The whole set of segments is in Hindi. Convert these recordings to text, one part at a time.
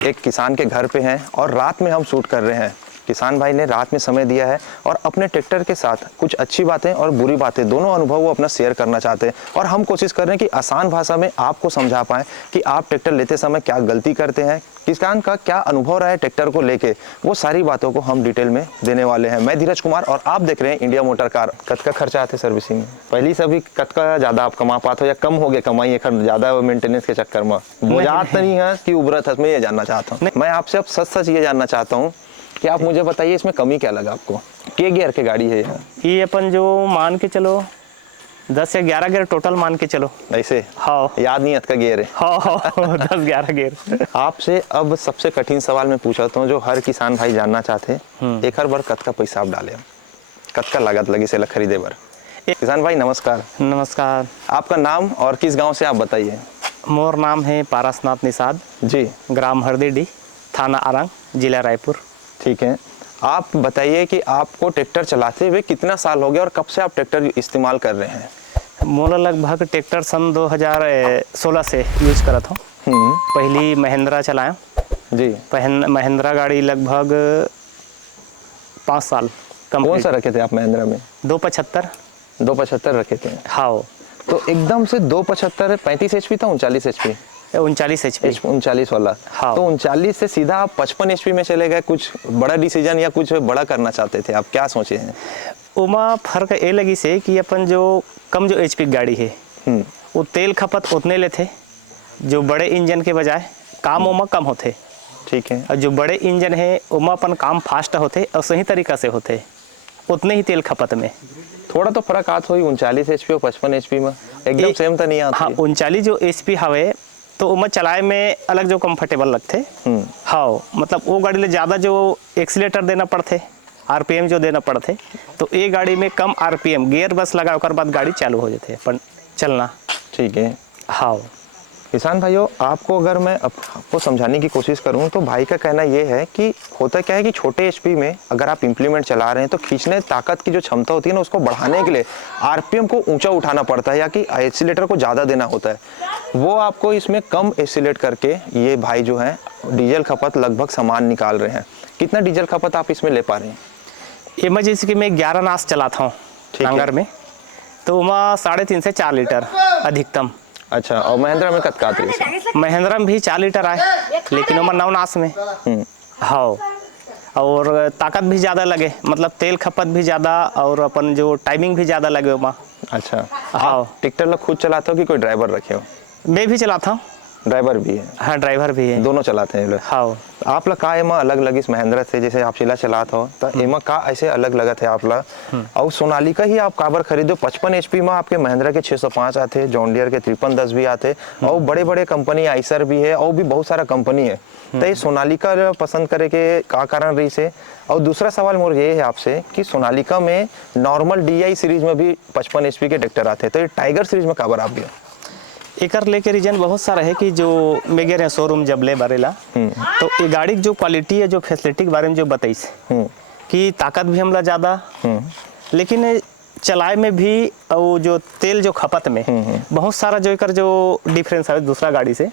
एक किसान के घर पे हैं और रात में हम शूट कर रहे हैं। किसान भाई ने रात में समय दिया है और अपने ट्रैक्टर के साथ कुछ अच्छी बातें और बुरी बातें दोनों अनुभव वो अपना शेयर करना चाहते हैं और हम कोशिश कर रहे हैं कि आसान भाषा में आपको समझा पाएं कि आप ट्रैक्टर लेते समय क्या गलती करते हैं, किसान का क्या अनुभव रहा है ट्रैक्टर को लेके, वो सारी बातों को हम डिटेल में देने वाले हैं। मैं धीरज कुमार और आप देख रहे हैं इंडिया मोटर कार। कतका खर्चा आते सर्विसिंग में? पहली से अभी कतका ज़्यादा आप कमा पाते हो या कम हो गया कमाई ज़्यादा मेंटेनेंस के चक्कर में? बुझात नहीं है कि उभरत है, मैं ये जानना चाहता हूँ। मैं आपसे अब सच सच ये जानना चाहता हूँ कि आप मुझे बताइए इसमें कमी क्या लगा आपको? के गियर की गाड़ी है ये अपन जो मान के चलो 10 या 11 गियर टोटल मान के चलो। ऐसे हाँ, याद नहीं का गियर है? हाँ 10-11 गियर। आपसे अब सबसे कठिन सवाल मैं पूछता हूँ जो हर किसान भाई जानना चाहते हैं। एक हर बार कतका पैसा आप डाले, कतका लागत लगी से खरीदे बार? किसान भाई नमस्कार। नमस्कार। आपका नाम और किस गांव से आप बताइए? मोर नाम है पारसनाथ निषाद जी, ग्राम हरदीडी, थाना आरंग, जिला रायपुर। ठीक है, आप बताइए कि आपको ट्रैक्टर चलाते हुए कितना साल हो गया और कब से आप ट्रैक्टर इस्तेमाल कर रहे हैं? मोला लगभग ट्रैक्टर सन 2016 से यूज करा था। पहली महिंद्रा चलाया जी। महिंद्रा गाड़ी लगभग 5 साल। कौन सा रखे थे आप महिंद्रा में? 275 रखे थे। हाँ, तो एकदम से 275 35 HP था 39 HP? 39 HP। 39 वाला। हाँ। तो 39 से सीधा आप 55 HP में चले गए। कुछ बड़ा डिसीजन या कुछ बड़ा करना चाहते थे आप, क्या सोचे हैं? उमा फर्क ये लगी से कि अपन जो कम जो HP की गाड़ी है वो तेल खपत उतने लेते जो बड़े इंजन के बजाय काम उमा कम होते। ठीक है। और जो बड़े इंजन है उमा अपन काम फास्ट होते और सही तरीका से होते, उतने ही तेल खपत में। थोड़ा तो फर्क आता हो 39 HP और 55 HP में, एकदम सेम तो नहीं आता। हाँ, 39 जो HP हवे तो उमा चलाए में अलग जो कंफर्टेबल लगते। हाँ, मतलब वो गाड़ी ले ज़्यादा जो एक्सीलेटर देना पड़ते, RPM जो देना पड़ते, तो ये गाड़ी में कम RPM गियर बस लगा कर बाद गाड़ी चालू हो जाते अपन चलना। ठीक है। हाँ किसान भाइयों, आपको अगर मैं आपको समझाने की कोशिश करूं तो भाई का कहना ये है कि होता क्या है कि छोटे HP में अगर आप इम्प्लीमेंट चला रहे हैं तो खींचने ताकत की जो क्षमता होती है ना, उसको बढ़ाने के लिए RPM को ऊंचा उठाना पड़ता है या कि एक्सीलेटर को ज़्यादा देना होता है। वो आपको इसमें कम एक्सीलेट करके ये भाई जो है डीजल खपत लगभग समान निकाल रहे हैं। कितना डीजल खपत आप इसमें ले पा रहे हैं? इमरजेंसी की मैं 11 नास चलाता हूँ टांगर में, तो वहाँ 3.5 से 4 लीटर अधिकतम। अच्छा, और महिंद्रा में कतका आती है? महिंद्रा में भी 4 लीटर आए, लेकिन उमर 9 नास में। हाँ, और ताकत भी ज़्यादा लगे, मतलब तेल खपत भी ज़्यादा और अपन जो टाइमिंग भी ज़्यादा लगे उमा। अच्छा। हाँ, ट्रैक्टर लोग खुद चलाते हो कि कोई ड्राइवर रखे हो? मैं भी चलाता हूँ। ड्राइवर भी है? हाँ, ड्राइवर भी है। दोनों चलाते हैं लोग? हाँ। आप लोग का एमा अलग लगी इस महिंद्रा से, जैसे आप चिला चलाते हो तो एमा का ऐसे अलग लगा थे आप लोग? और सोनालिका ही आप काबर खरीदो? 55 HP में आपके महिंद्रा के 605 आते, जॉन डियर के 5310 भी आते और बड़े बड़े कंपनी आइसर भी है और भी बहुत सारा कंपनी है। तो ये सोनालिका पसंद करे के का कारण रही से? और दूसरा सवाल मोर ये है आपसे कि सोनालिका में नॉर्मल DI सीरीज में भी 55 HP के ट्रैक्टर आते हैं, तो ये टाइगर सीरीज में काबर आप गए? एक लेके रीजन बहुत सारा है कि जो मेरे शोरूम जब ले बरेला तो ये गाड़ी की जो क्वालिटी है, जो फैसिलिटी के बारे में जो बताइस कि ताकत भी हमला ज़्यादा, लेकिन चलाए में भी और जो तेल जो खपत में बहुत सारा जो एक जो डिफरेंस है दूसरा गाड़ी से।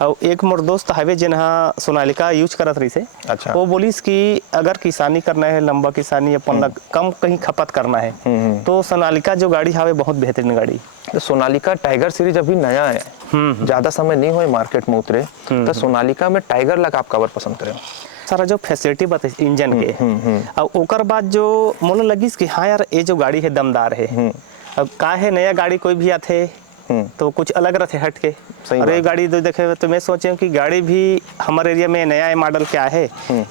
और एक मोर दोस्त हाईवे जिन्हा सोनालिका यूज करत रही से। अच्छा। वो बोलिस कि अगर किसानी करना है, लंबा किसानी अपन कम कहीं खपत करना है तो सोनालिका जो गाड़ी हावे बहुत बेहतरीन गाड़ी। तो सोनालिका टाइगर सीरीज अभी नया है, ज़्यादा समय नहीं हुए मार्केट में उतरे, तो सोनालिका में टाइगर लगा आप काबर पसंद करें? सारा जो फैसिलिटी बताई इंजन के, और ओकर बाद जो मोला लगिस कि हाँ यार ये जो गाड़ी है दमदार है। अब का है नया गाड़ी कोई भी आते तो कुछ अलग रहते हट के, और ये गाड़ी तो देखे तो मैं सोचे कि गाड़ी भी हमारे एरिया में नया मॉडल क्या है,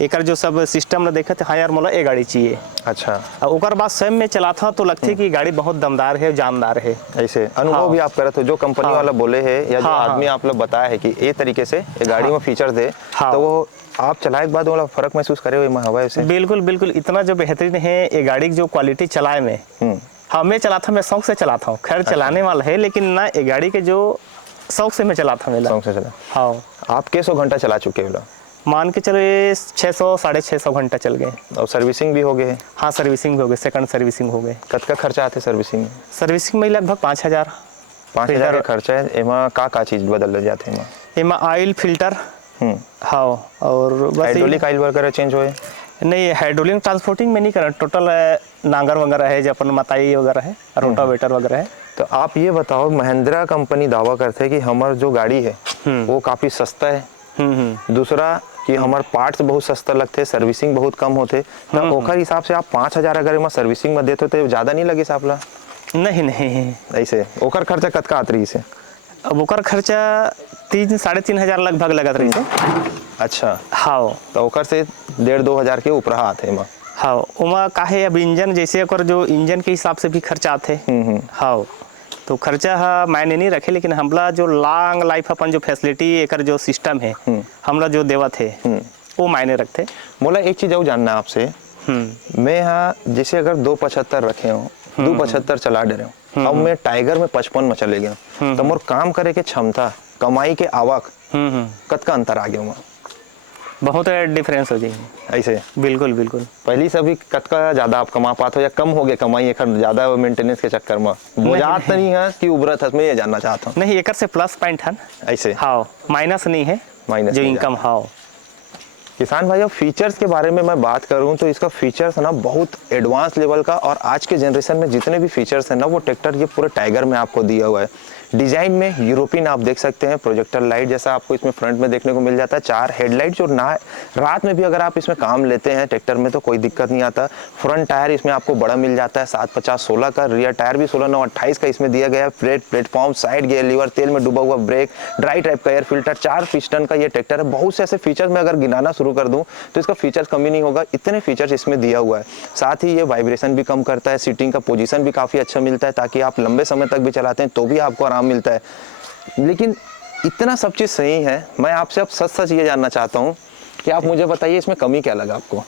एक जो सब सिस्टम देखे तो हाँ यार मोला ये गाड़ी चाहिए। अच्छा। और ओकर बाद स्वयं में चलाता तो लगती कि गाड़ी बहुत दमदार है, जानदार है। ऐसे अनुभव भी आप करते हो जो कंपनी वाला बोले है या जो आदमी आप लोग बताया है कि ये तरीके से ये गाड़ी में फीचर दे, तो वो आप चलाए के बाद वाला फर्क महसूस करे हुए हवा से? बिल्कुल बिल्कुल, इतना जो बेहतरीन है ये गाड़ी की जो क्वालिटी चलाए में। हाँ, मैं चलाता, मैं शौक से चलाता हूँ, खैर चलाने वाला है, लेकिन ना ये गाड़ी के जो शौक से मैं चलाता हूँ। शौक से चला? हाँ। आप कैसो घंटा चला चुके हो? मान के चलो ये 600-650 घंटा चल गए। और सर्विसिंग भी हो गए? हाँ, सर्विसिंग भी हो गए, सेकंड सर्विसिंग हो गए। कतका खर्चा आते सर्विसिंग में? सर्विसिंग में लगभग 5000 का खर्चा है। एमा का चीज़ बदल जाते हैं? एमा ऑयल फिल्टर हाँ, और बस हाइड्रोलिक ऑयल वगैरह चेंज हुए? नहीं, हाइड्रोलिक ट्रांसपोर्टिंग में नहीं करा, टोटल नांगर वगैरह है, जो अपन मताई वगैरह है, रोटावेटर वगैरह है। तो आप ये बताओ, महिंद्रा कंपनी दावा करते हैं कि हमारा जो गाड़ी है वो काफ़ी सस्ता है, दूसरा कि हमारे पार्ट्स बहुत सस्ता लगते, सर्विसिंग बहुत कम होते, तो ओकर हिसाब से आप 5,000 अगर एमा सर्विसिंग में देते तो ज़्यादा नहीं लगे सापला? नहीं नहीं, ऐसे ओकर खर्चा कतका आत रही से? अब ओकर खर्चा 3-3.5 हज़ार लगभग लगत रही है। अच्छा, हाँ, तो ओकर से 1,500-2 हज़ार के ऊपर आते एमा? हाँ, उमा काहे अब इंजन जैसे ओकर जो इंजन के हिसाब से भी खर्चा आते। हाँ, तो खर्चा हा मायने नहीं रखे, लेकिन हमला जो लॉन्ग लाइफ अपन जो फैसिलिटी एकर जो सिस्टम है हमला जो देवत है वो मायने रखते। मोला एक चीज़ और जानना है आपसे, मैं हाँ जैसे अगर 275 रखे हो, 275 चला डे रहे हो, अब मैं टाइगर में 55 में चले गया, तो मोर काम करे के क्षमता, कमाई के आवक कतका अंतर आ गया वहाँ? बहुत डिफरेंस हो जाएगी। ऐसे बिल्कुल बिल्कुल। पहली से अभी कतका ज़्यादा आप कमा पाते हो या कम हो गया कमाई एक ज़्यादा मेंटेनेंस के चक्कर में? बोझात तो नहीं है कि उभरत है, मैं ये जानना चाहता हूँ। नहीं, एक से प्लस पॉइंट है ऐसे? हाँ, माइनस नहीं है, माइनस जो नहीं इनकम। हाँ, किसान भाई, अब फीचर्स के बारे में मैं बात करूं तो इसका फीचर्स है ना बहुत एडवांस लेवल का, और आज के जनरेशन में जितने भी फीचर्स हैं ना वो ट्रैक्टर ये पूरे टाइगर में आपको दिया हुआ है। डिजाइन में यूरोपियन आप देख सकते हैं, प्रोजेक्टर लाइट जैसा आपको इसमें फ्रंट में देखने को मिल जाता है, 4 हेडलाइट जो ना रात में भी अगर आप इसमें काम लेते हैं ट्रैक्टर में तो कोई दिक्कत नहीं आता। फ्रंट टायर इसमें आपको बड़ा मिल जाता है 750/16 का, रियर टायर भी 16/9/28 का इसमें दिया गया है। प्लेटफॉर्म, साइड गियर लीवर, तेल में डूबा हुआ ब्रेक, ड्राई टाइप का एयर फिल्टर, 4 पिस्टन का ये ट्रैक्टर है। बहुत से ऐसे फीचर्स में अगर गिनाना शुरू कर दूं तो इसका फीचर्स कमी नहीं होगा, इतने फीचर्स इसमें दिया हुआ है। साथ ही ये वाइब्रेशन भी कम करता है, सीटिंग का पोजीशन भी काफ़ी अच्छा मिलता है ताकि आप लंबे समय तक भी चलाते हैं तो भी आपको आराम मिलता है। लेकिन इतना सब चीज़ सही है, मैं आपसे अब सच सच ये जानना चाहता हूँ कि आप मुझे बताइए इसमें कमी क्या लगा आपको,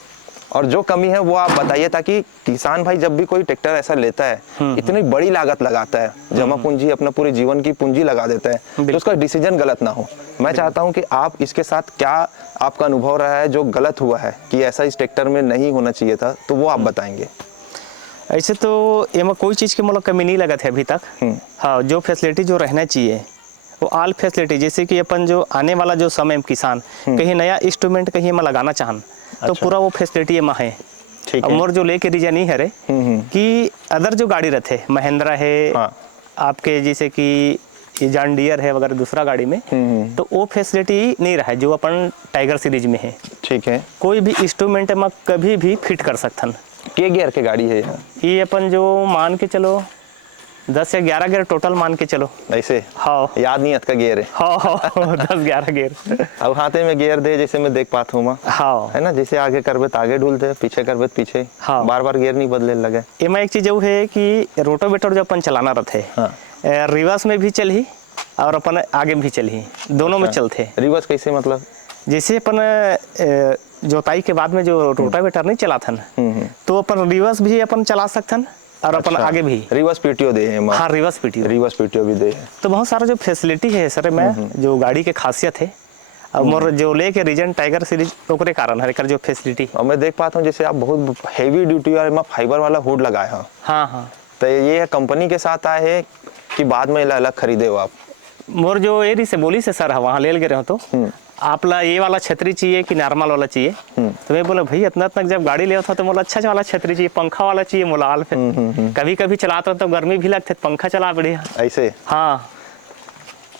और जो कमी है वो आप बताइए, ताकि किसान भाई जब भी कोई ट्रैक्टर ऐसा लेता है, इतनी बड़ी लागत लगाता है, जमा पूंजी अपना पूरे जीवन की पूंजी लगा देता है, तो उसका डिसीजन गलत ना हो। मैं चाहता हूं कि आप इसके साथ क्या आपका अनुभव रहा है जो गलत हुआ है कि ऐसा इस ट्रैक्टर में नहीं होना चाहिए था, तो वो आप बताएंगे। ऐसे तो एमा कोई चीज़ की मतलब कमी नहीं लगा है अभी तक। हाँ, जो फैसिलिटी जो रहना चाहिए वो ऑल फैसिलिटी, जैसे कि अपन जो आने वाला जो समय में किसान कहीं नया इंस्ट्रूमेंट कहीं में लगाना चाहन तो पूरा वो फैसिलिटी एमा है। ठीक अब है। मोर जो लेके रीजन ही है रे कि अदर जो गाड़ी रहते महिंद्रा है, हाँ। आपके जैसे कि जॉन डियर है वगैरह दूसरा गाड़ी में, तो वो फैसिलिटी नहीं रहा है जो अपन टाइगर सीरीज में है। ठीक है। कोई भी इंस्ट्रूमेंट में कभी भी फिट कर सकथन। के गियर के गाड़ी है ये अपन जो मान के चलो 10 या 11 गियर टोटल मान के चलो। ऐसे? हाँ, याद नहीं का गियर है? हाँ 10-11 गियर। अब हाथे में गियर दे जैसे मैं देख पाता हूँ, हाँ, है ना, जैसे आगे करबे तो आगे ढूलते, पीछे करबे तो पीछे। हाँ। बार बार गियर नहीं बदले लगे। एमा एक चीज वो है कि रोटोवेटर जो अपन चलाना रहते, हाँ। रिवर्स में भी चलही और अपन आगे भी चलही, दोनों में चलते। रिवर्स कैसे मतलब? जैसे अपन जोताई के बाद में जो रोटावेटर नहीं चलाथन तो अपन रिवर्स भी अपन चला सकथन और अपन आगे भी। रिवर्स पीटीओ दे है? हाँ, रिवर्स पीटीओ भी दे है। तो बहुत सारा जो फैसिलिटी है सर में जो गाड़ी के खासियत है, अब मोर जो लेके रीजन टाइगर सीरीज ओकरे कारण है जो फैसिलिटी। और मैं देख पाता हूँ जैसे आप बहुत हेवी ड्यूटी और में फाइबर वाला हुड लगाए हैं। हाँ हाँ, तो ये कंपनी के साथ आए हैं कि बाद में अलग खरीदे हो आप? मोर जो एरी से बोली से सर वहाँ ले गए तो आप ला ये वाला छतरी चाहिए कि नॉर्मल वाला चाहिए? तो मैं बोला भाई इतना तक जब गाड़ी ले था तो मोला अच्छा वाला छतरी चाहिए, पंखा वाला चाहिए मोला आल पे। कभी कभी चलाता तो गर्मी भी लगते पंखा चला बढ़िया। ऐसे? हाँ,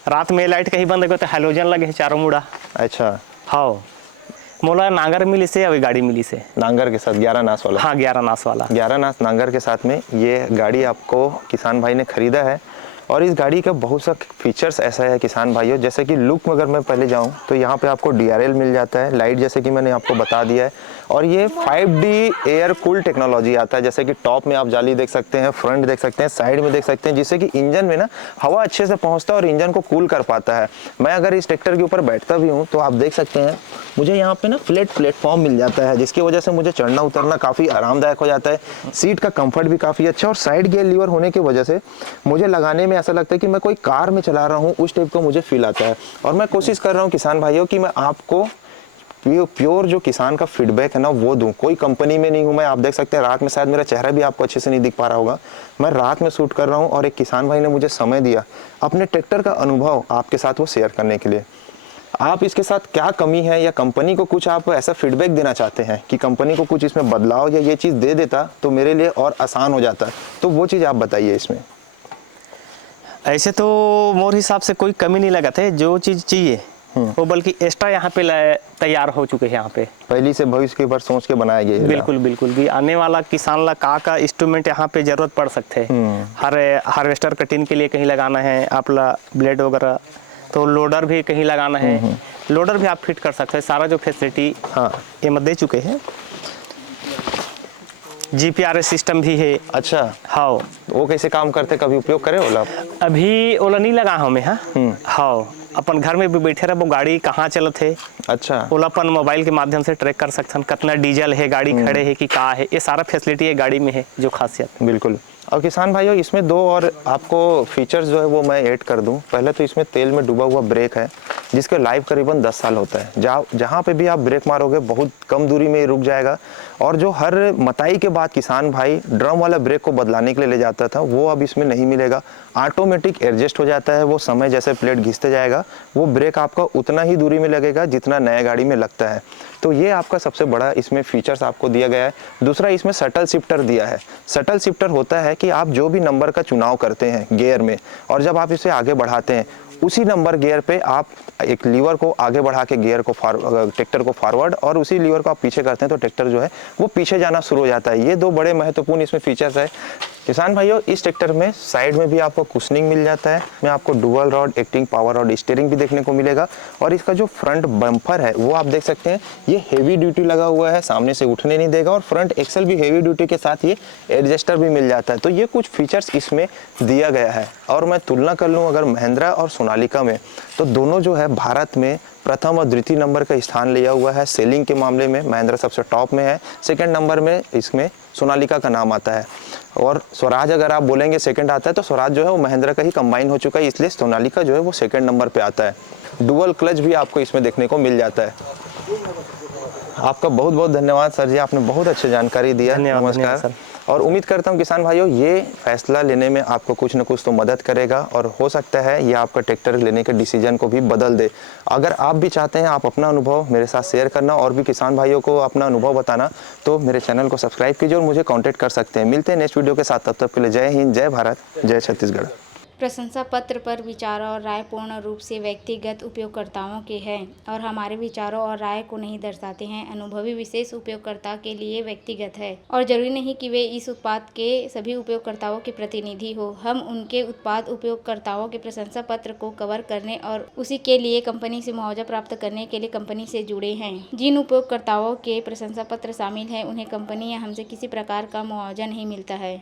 रात में लाइट कहीं बंद हो तो हेलोजन लगे चारों मुड़ा। अच्छा। हाँ, मोला नांगर मिली से अभी गाड़ी मिली से। नांगर के साथ 11 नास वाला? हाँ, 11 नास वाला। 11 नास नांगर के साथ में ये गाड़ी आपको किसान भाई ने खरीदा है। और इस गाड़ी का बहुत सा फीचर्स ऐसा है किसान भाइयों, जैसे कि लुक में अगर मैं पहले जाऊं तो यहाँ पे आपको DRL मिल जाता है, लाइट जैसे कि मैंने आपको बता दिया है, और ये 5D एयर कूल टेक्नोलॉजी आता है, जैसे कि टॉप में आप जाली देख सकते हैं, फ्रंट देख सकते हैं, साइड में देख सकते हैं, जिससे कि इंजन में ना हवा अच्छे से पहुँचता है और इंजन को कूल कर पाता है। मैं अगर इस ट्रैक्टर के ऊपर बैठता भी हूँ तो आप देख सकते हैं मुझे यहाँ पे ना फ्लैट प्लेटफॉर्म मिल जाता है, जिसकी वजह से मुझे चढ़ना उतरना काफ़ी आरामदायक हो जाता है। सीट का कंफर्ट भी काफ़ी अच्छा, और साइड गियर लीवर होने की वजह से मुझे लगाने में ऐसा लगता है कि मैं कोई कार में चला रहा हूँ, उस टाइप का मुझे फील आता है। और मैं कोशिश कर रहा हूँ किसान भाइयों कि मैं आपको प्योर जो किसान का फीडबैक है ना वो दूं। कोई कंपनी में नहीं हूं मैं, आप देख सकते हैं रात में शायद मेरा चेहरा भी आपको अच्छे से नहीं दिख पा रहा होगा, मैं रात में शूट कर रहा हूं और एक किसान भाई ने मुझे समय दिया अपने ट्रैक्टर का अनुभव आपके साथ वो शेयर करने के लिए। आप इसके साथ क्या कमी है या कंपनी को कुछ आप ऐसा फीडबैक देना चाहते हैं कि कंपनी को कुछ इसमें बदलाव या ये चीज़ दे देता तो मेरे लिए और आसान हो जाता, तो वो चीज़ आप बताइए इसमें। ऐसे तो मोर हिसाब से कोई कमी नहीं लगा थे, जो चीज़ चाहिए वो बल्कि एक्स्ट्रा यहाँ पे तैयार हो चुके हैं यहाँ पे, पहली से भविष्य के ऊपर सोच के बनाया गया है। बिल्कुल बिल्कुल कि आने वाला किसान ला का इंस्ट्रूमेंट यहाँ पे जरूरत पड़ सकते हैं। हर हार्वेस्टर कटिंग के लिए कहीं लगाना है आपला ब्लेड वगैरह, तो लोडर भी कहीं लगाना है, लोडर भी आप फिट कर सकते हैं। सारा जो फैसिलिटी हाँ ये मत दे चुके हैं। GPRS सिस्टम भी है। अच्छा, हाँ वो कैसे काम करते, कभी उपयोग करे ओला? अभी ओला नहीं लगा हमें। हाँ हाँ, अपन घर में भी बैठे रहे, वो गाड़ी कहाँ चलत है अच्छा, ओला अपन मोबाइल के माध्यम से ट्रैक कर सकते हैं, कितना डीजल है गाड़ी खड़े है कि का है, ये सारा फैसिलिटी है गाड़ी में है, जो खासियत। बिल्कुल। और किसान भाइयों, इसमें दो और आपको फीचर्स जो है वो मैं ऐड कर दूं। पहले तो इसमें तेल में डूबा हुआ ब्रेक है, जिसका लाइफ करीबन 10 साल होता है। जहाँ पे भी आप ब्रेक मारोगे बहुत कम दूरी में रुक जाएगा। और जो हर मताई के बाद किसान भाई ड्रम वाला ब्रेक को बदलाने के लिए ले जाता था, वो अब इसमें नहीं मिलेगा। ऑटोमेटिक एडजस्ट हो जाता है, वो समय जैसे प्लेट घिसते जाएगा वो ब्रेक आपका उतना ही दूरी में लगेगा जितना नया गाड़ी में लगता है। तो ये आपका सबसे बड़ा इसमें फीचर्स आपको दिया गया है। दूसरा, इसमें शटल शिफ्टर दिया है। शटल शिफ्टर होता है कि आप जो भी नंबर का चुनाव करते हैं गियर में, और जब आप इसे आगे बढ़ाते हैं उसी नंबर गियर पे आप एक लीवर को आगे बढ़ा के गियर को ट्रैक्टर को फॉरवर्ड, और उसी लीवर को आप पीछे करते हैं तो ट्रैक्टर जो है वो पीछे जाना शुरू हो जाता है। ये दो बड़े महत्वपूर्ण इसमें फीचर्स है। किसान भाइयों, इस ट्रैक्टर में साइड में भी आपको कुशनिंग मिल जाता है, में आपको dual rod acting power rod steering भी देखने को मिलेगा। और इसका जो फ्रंट बम्पर है वो आप देख सकते हैं, ये हेवी ड्यूटी लगा हुआ है, सामने से उठने नहीं देगा। और फ्रंट एक्सल भी हेवी ड्यूटी के साथ ये एडजस्टर भी मिल जाता है। तो ये कुछ फीचर्स इसमें दिया गया है। और मैं तुलना कर लूँ अगर महिंद्रा और सोनालिका में, तो दोनों जो है भारत में प्रथम और द्वितीय नंबर का स्थान लिया हुआ है। सेलिंग के मामले में महिंद्रा सबसे टॉप में है, सेकंड नंबर में इसमें सोनालिका का नाम आता है। और स्वराज अगर आप बोलेंगे सेकंड आता है, तो स्वराज जो है वो महिंद्रा का ही कंबाइन हो चुका है, इसलिए सोनालिका जो है वो सेकंड नंबर पे आता है। डुअल क्लच भी आपको इसमें देखने को मिल जाता है। आपका बहुत बहुत धन्यवाद सर जी, आपने बहुत अच्छी जानकारी दिया। नमस्कार सर। और उम्मीद करता हूँ किसान भाइयों ये फैसला लेने में आपको कुछ न कुछ तो मदद करेगा, और हो सकता है ये आपका ट्रैक्टर लेने के डिसीजन को भी बदल दे। अगर आप भी चाहते हैं आप अपना अनुभव मेरे साथ शेयर करना और भी किसान भाइयों को अपना अनुभव बताना, तो मेरे चैनल को सब्सक्राइब कीजिए और मुझे कॉन्टैक्ट कर सकते हैं। मिलते हैं नेक्स्ट वीडियो के साथ, तब तक के लिए जय हिंद, जय भारत, जय छत्तीसगढ़। प्रशंसा पत्र पर विचार और राय पूर्ण रूप से व्यक्तिगत उपयोगकर्ताओं के हैं और हमारे विचारों और राय को नहीं दर्शाते हैं। अनुभवी विशेष उपयोगकर्ता के लिए व्यक्तिगत है और जरूरी नहीं कि वे इस उत्पाद के सभी उपयोगकर्ताओं के प्रतिनिधि हो। हम उनके उत्पाद उपयोगकर्ताओं के प्रशंसा पत्र को कवर करने और उसी के लिए कंपनी से मुआवजा प्राप्त करने के लिए कंपनी से जुड़े हैं। जिन उपयोगकर्ताओं के प्रशंसा पत्र शामिल हैं उन्हें कंपनी या हमसे किसी प्रकार का मुआवजा नहीं मिलता है।